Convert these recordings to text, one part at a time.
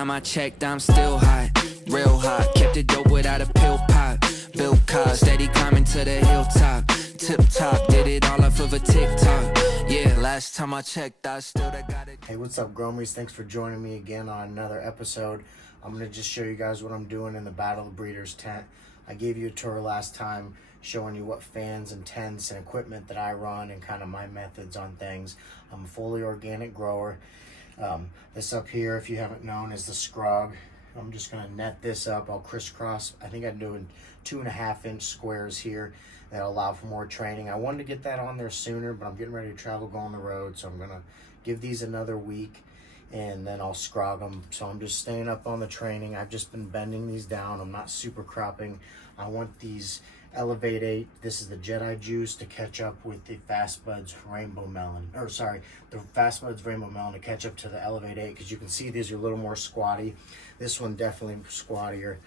time I checked, I'm still hot, real hot. Kept it dope without a pill pop. Bill Cobb, steady climbing to the hilltop. Tip top, did it all off of a TikTok. Yeah, last time I checked, I still got it. Hey, what's up, Gromies? Thanks for joining me again on another episode. I'm going to just show you guys what I'm doing in the Battle of the Breeders tent. I gave you a tour last time showing you what fans and tents and equipment that I run and kind of my methods on things. I'm a fully organic grower. This up here, if you haven't known, is the scrog. I'm just going to net this up. I'll crisscross. I think I'm doing 2.5-inch squares here that allow for more training. I wanted to get that on there sooner, but I'm getting ready to travel, go on the road, so I'm going to give these another week and then I'll scrog them. So I'm just staying up on the training. I've just been bending these down. I'm not super cropping. I want these Elevate 8. This is the Jedi Juice to catch up with the Fast Buds Rainbow Melon. Or sorry, the Fast Buds Rainbow Melon to catch up to the Elevate 8, because you can see these are a little more squatty. This one definitely squattier.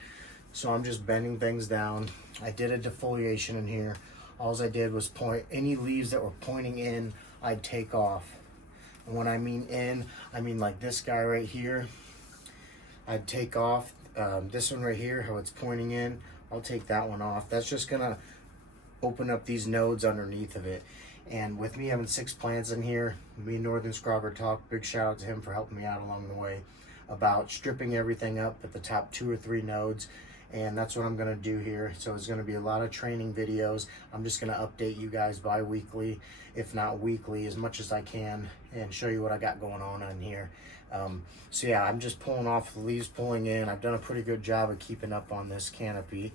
So I'm just bending things down. I did a defoliation in here. All I did was point any leaves that were pointing in, I'd take off. And when I mean in, I mean like this guy right here. I'd take off. This one right here, how it's pointing in, I'll take that one off. That's just gonna open up these nodes underneath of it. And with me having 6 plants in here, me and Northern Scrogger talked, big shout out to him for helping me out along the way, about stripping everything up at the top 2 or 3 nodes. And that's what I'm gonna do here. So it's gonna be a lot of training videos. I'm just gonna update you guys bi-weekly, if not weekly, as much as I can, and show you what I got going on in here. So yeah, I'm just pulling off the leaves, pulling in. I've done a pretty good job of keeping up on this canopy.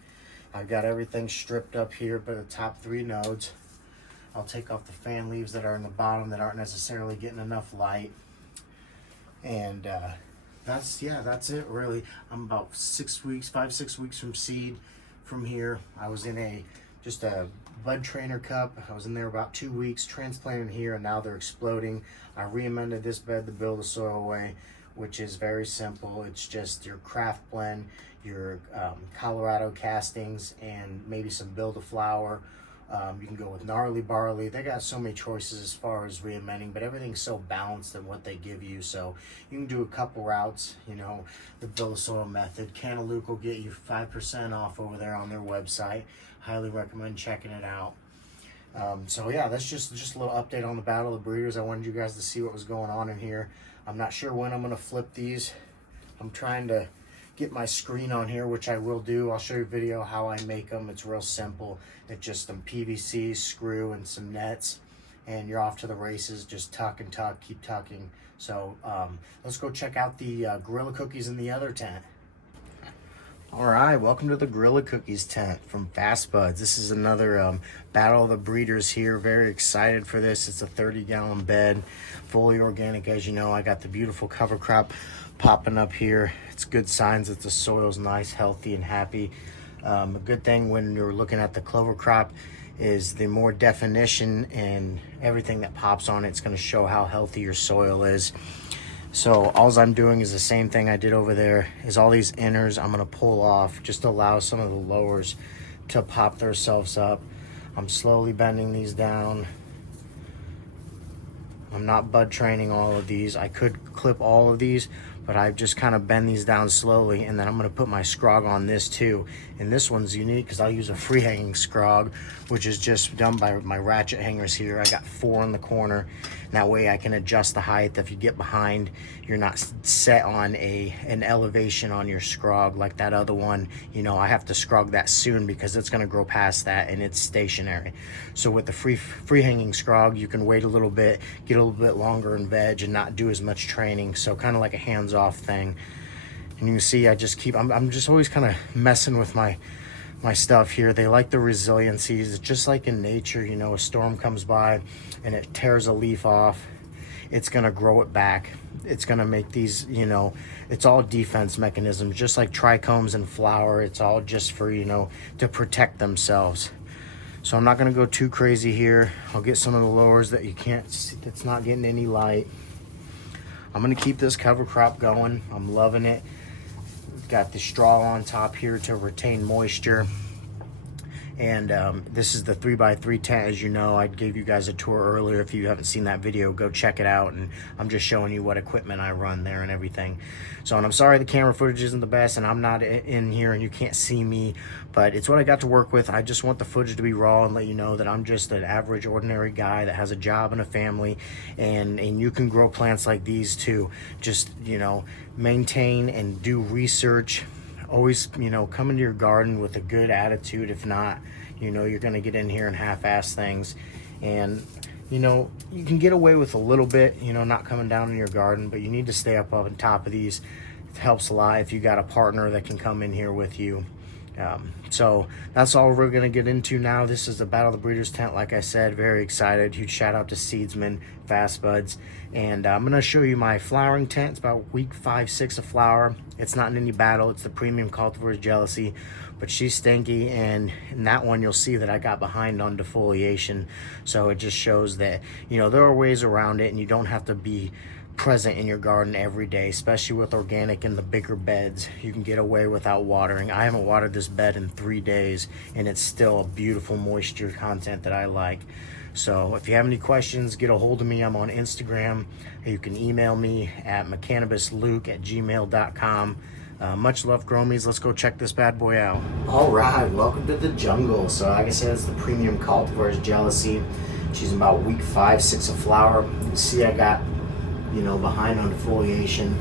I've got everything stripped up here by the top 3 nodes. I'll take off the fan leaves that are in the bottom that aren't necessarily getting enough light. And that's it really. I'm about 5-6 weeks from seed from here. I was in just a bud trainer cup. I was in there about 2 weeks, transplanted here, and now they're exploding. I re-amended this bed to build the soil away, which is very simple. It's just your craft blend, your Colorado castings, and maybe some build-a-flower. You can go with gnarly barley. They got so many choices as far as re-amending, but everything's so balanced in what they give you. So you can do a couple routes, you know, the build a soil method. Cantaloupe will get you 5% off over there on their website. Highly recommend checking it out. So yeah, that's just a little update on the Battle of the Breeders. I wanted you guys to see what was going on in here. I'm not sure when I'm going to flip these. I'm trying to get my screen on here, which I will do. I'll show you a video how I make them. It's real simple. It's just some PVC, screw, and some nets, and you're off to the races. Just tuck and tuck, keep tucking. So let's go check out the Gorilla Cookies in the other tent. All right, welcome to the Gorilla Cookies tent from Fast Buds. This is another Battle of the Breeders here. Very excited for this. It's a 30-gallon bed, fully organic. As you know, I got the beautiful cover crop popping up here. It's good signs that the soil's nice, healthy, and happy. A good thing when you're looking at the clover crop is the more definition and everything that pops on it's going to show how healthy your soil is. So all I'm doing is the same thing I did over there, is all these inners I'm going to pull off, just to allow some of the lowers to pop themselves up. I'm slowly bending these down. I'm not bud training all of these. I could clip all of these, but I've just kind of bend these down slowly, and then I'm going to put my scrog on this too. And this one's unique because I'll use a free hanging scrog, which is just done by my ratchet hangers here. I got 4 in the corner, and that way I can adjust the height. If you get behind, you're not set on an elevation on your scrog like that other one. You know, I have to scrog that soon because it's going to grow past that and it's stationary. So with the free hanging scrog, you can wait a little bit, get a little bit longer in veg, and not do as much training. So kind of like a hands-off thing. And you can see I just keep, I'm just always kind of messing with my stuff here. They like the resiliency. It's just like in nature, you know, a storm comes by and it tears a leaf off, it's gonna grow it back. It's gonna make these, you know, it's all defense mechanisms, just like trichomes and flower. It's all just for, you know, to protect themselves. So I'm not gonna go too crazy here. I'll get some of the lowers that you can't see, that's not getting any light. I'm gonna keep this cover crop going. I'm loving it. Got the straw on top here to retain moisture. And this is the 3x3 tent. As you know, I gave you guys a tour earlier. If you haven't seen that video, go check it out. And I'm just showing you what equipment I run there and everything. So, and I'm sorry the camera footage isn't the best and I'm not in here and you can't see me, but it's what I got to work with. I just want the footage to be raw and let you know that I'm just an average, ordinary guy that has a job and a family, and you can grow plants like these too. Just, you know, maintain and do research. Always, you know, come into your garden with a good attitude. If not, you know, you're going to get in here and half-ass things. And, you know, you can get away with a little bit, you know, not coming down in your garden, but you need to stay up on top of these. It helps a lot if you got a partner that can come in here with you. So that's all we're going to get into now. This is the Battle of the Breeders tent. Like I said, very excited. Huge shout out to Seedsman, Fast Buds. And I'm going to show you my flowering tent. It's about week 5-6 of flower. It's not in any battle. It's the premium cultivar's Jealousy, but she's stinky. And in that one, you'll see that I got behind on defoliation. So it just shows that, you know, there are ways around it and you don't have to be present in your garden every day, especially with organic in the bigger beds. You can get away without watering. I haven't watered this bed in 3 days and it's still a beautiful moisture content that I like. So if you have any questions, get a hold of me. I'm on Instagram. You can email me at mccannabisluke@gmail.com. Much love, Gromies. Let's go check this bad boy out. All right, welcome to the jungle. So like I said, it's the premium cultivar's Jealousy. She's about week 5-6 of flower. You can see I got, you know, behind on defoliation,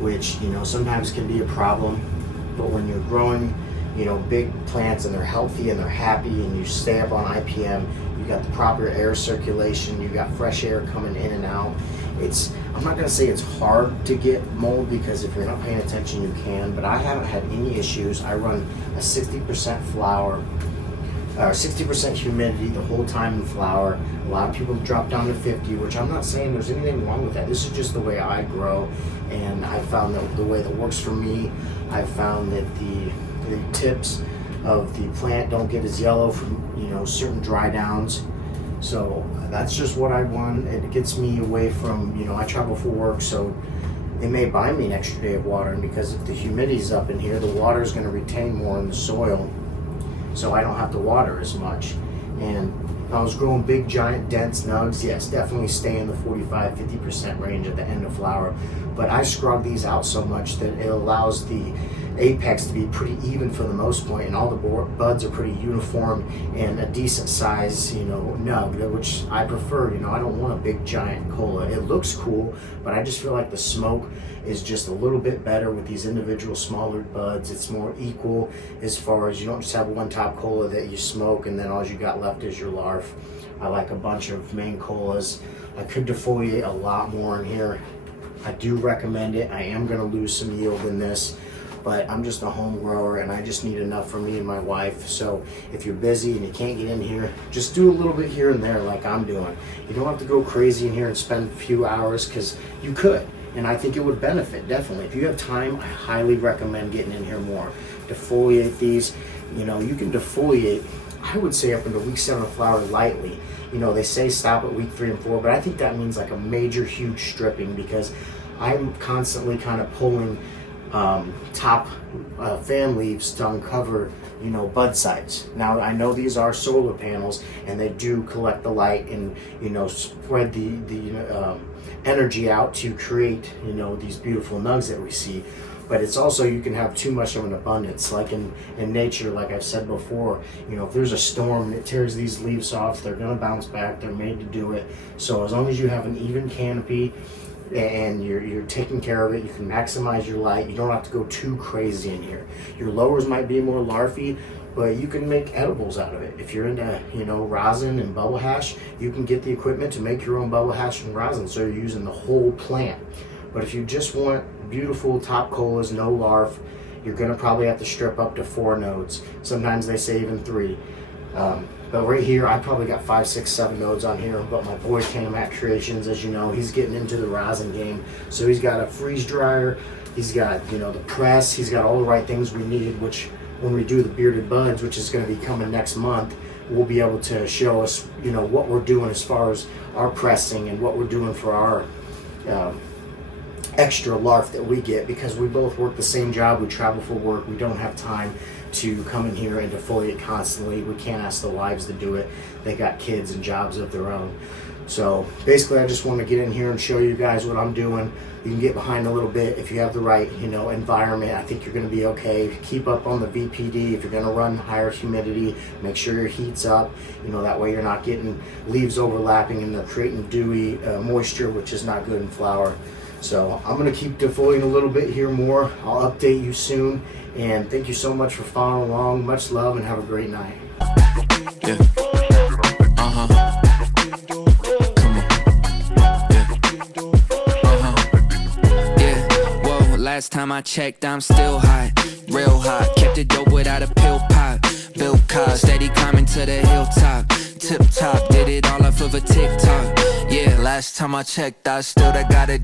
which, you know, sometimes can be a problem. But when you're growing, you know, big plants and they're healthy and they're happy and you stay up on IPM, you got the proper air circulation, you got fresh air coming in and out. I'm not gonna say it's hard to get mold, because if you're not paying attention you can, but I haven't had any issues. I run a 60% flower, or 60% humidity the whole time in flower. A lot of people drop down to 50, which I'm not saying there's anything wrong with that. This is just the way I grow, and I found that the way that works for me. I found that the tips of the plant don't get as yellow from, you know, certain dry downs. So that's just what I want. It gets me away from, you know, I travel for work, so it may buy me an extra day of watering, because if the humidity's up in here, the water is going to retain more in the soil, so I don't have to water as much. And if I was growing big, giant, dense nugs, yes, definitely stay in the 45-50% range at the end of flower. But I scrub these out so much that it allows the apex to be pretty even for the most point, and all the buds are pretty uniform and a decent size, you know, nug, which I prefer. You know, I don't want a big giant cola. It looks cool, but I just feel like the smoke is just a little bit better with these individual smaller buds. It's more equal as far as you don't just have one top cola that you smoke and then all you got left is your larf. I like a bunch of main colas. I could defoliate a lot more in here. I do recommend it. I am going to lose some yield in this, but I'm just a home grower and I just need enough for me and my wife. So if you're busy and you can't get in here, just do a little bit here and there like I'm doing. You don't have to go crazy in here and spend a few hours, because you could, and I think it would benefit definitely. If you have time, I highly recommend getting in here more. Defoliate these. You know, you can defoliate, I would say, up into week 7 of flower lightly. You know, they say stop at week 3 and 4, but I think that means like a major, huge stripping, because I'm constantly kind of pulling top fan leaves to uncover, you know, bud sides. Now I know these are solar panels and they do collect the light and, you know, spread the energy out to create, you know, these beautiful nugs that we see. But it's also, you can have too much of an abundance. Like in nature, like I've said before, you know, if there's a storm and it tears these leaves off, they're gonna bounce back. They're made to do it. So as long as you have an even canopy and you're taking care of it, you can maximize your light. You don't have to go too crazy in here. Your lowers might be more larfy, but you can make edibles out of it. If you're into, you know, rosin and bubble hash, you can get the equipment to make your own bubble hash and rosin, so you're using the whole plant. But if you just want beautiful top colas, no larf, you're gonna probably have to strip up to 4 nodes. Sometimes they say even 3. But right here, I probably got 5, 6, 7 nodes on here. But my boy Cam Creations, as you know, he's getting into the rosin game. So he's got a freeze dryer, he's got, you know, the press, he's got all the right things we need, which when we do the bearded buds, which is gonna be coming next month, we'll be able to show us, you know, what we're doing as far as our pressing and what we're doing for our extra larf that we get, because we both work the same job, we travel for work, we don't have time. to come in here and defoliate constantly. We can't ask the wives to do it. They got kids and jobs of their own. So basically, I just want to get in here and show you guys what I'm doing. You can get behind a little bit if you have the right, environment. I think you're going to be okay. Keep up on the VPD. If you're going to run higher humidity, make sure your heat's up. That way you're not getting leaves overlapping and they're creating dewy moisture, which is not good in flower. So I'm going to keep defoliating a little bit here more. I'll update you soon. And thank you so much for following along. Much love and have a great night. Yeah. Uh-huh. Come on. Yeah. Uh-huh. Yeah. Whoa, last time I checked, I'm still hot. Real hot. Kept it dope without a pill pop. Bill cars, steady climbing to the hilltop. Tip top, did it all off of a TikTok. Yeah, last time I checked, I still got it.